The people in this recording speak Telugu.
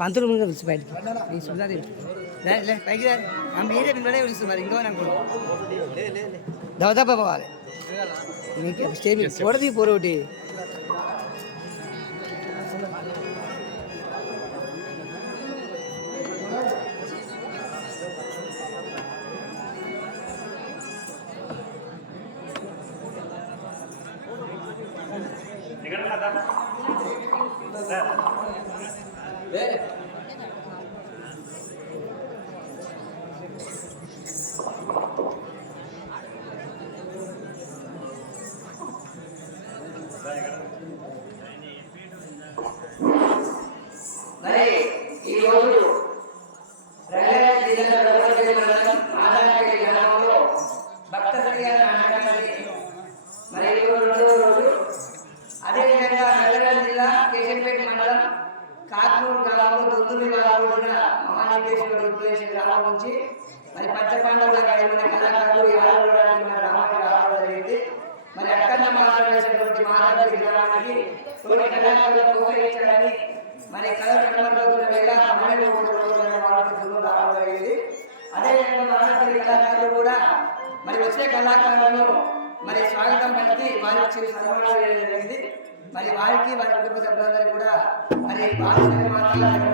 పంతులు ముందుగా పిలిచి బయటికి ఈ సుధాది పైకి మీరే మిమ్మల్ని పిలుస్తుంది మరి ఇంకో అనుకో దవదప్ప పోవాలి మీకు స్టేజ్ చూడది పోరోటి మరి ఈ రోజు రంగారెడ్డి జిల్లా దొరకపల్లి మండలం ఆదానపల్లి గ్రామంలో భక్త సంఘాల నాటకాన్ని మరి రెండవ రోజు అదేవిధంగా రంగారెడ్డి జిల్లా కేశంపేట మండలం కాట్నూరు గ్రామంలో దొందులు రాబోతున్న మహాలింగేశ్వర ఉద్దేశం గ్రామం నుంచి మరి పంచపాండవుల మన కళాకారులు యాదవరాజు మన గ్రామానికి రావడం జరిగింది. మరి అక్కన్న మహారాజు మహారాజు గ్రామానికి కొన్ని కళాకారులు ప్రోత్సహించాలని మరి కళ కనబడుతున్న వేళ 12 రోజులు రావడం జరిగింది. అదేవిధంగా మహారాజు కళాకారులు కూడా మరి వచ్చే కళాకారులను మరి స్వాగతం పలికి వారికి సన్మానం చేయడం జరిగింది. మరి వారికి వారి కుటుంబ సభ్యులందరూ కూడా మరి బాలస్వామి